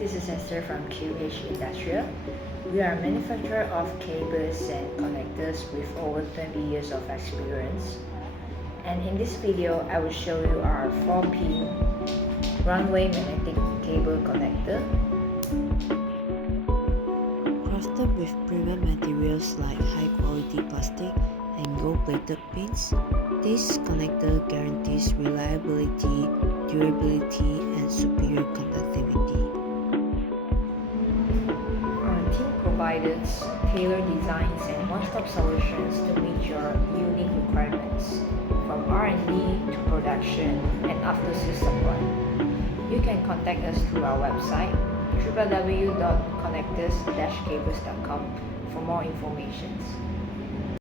this is Esther from QH Industrial. We are a manufacturer of cables and connectors with over 20 years of experience. And in this video, I will show you our 4-pin runway magnetic cable connector. Crafted with premium materials like high-quality plastic and gold-plated pins, this connector guarantees reliability, durability, and superior conductivity. Our team provides tailored designs and one-stop solutions to meet your unique requirements, from R&D to production and after-sales support. You can contact us through our website www.connectors-cables.com for more information.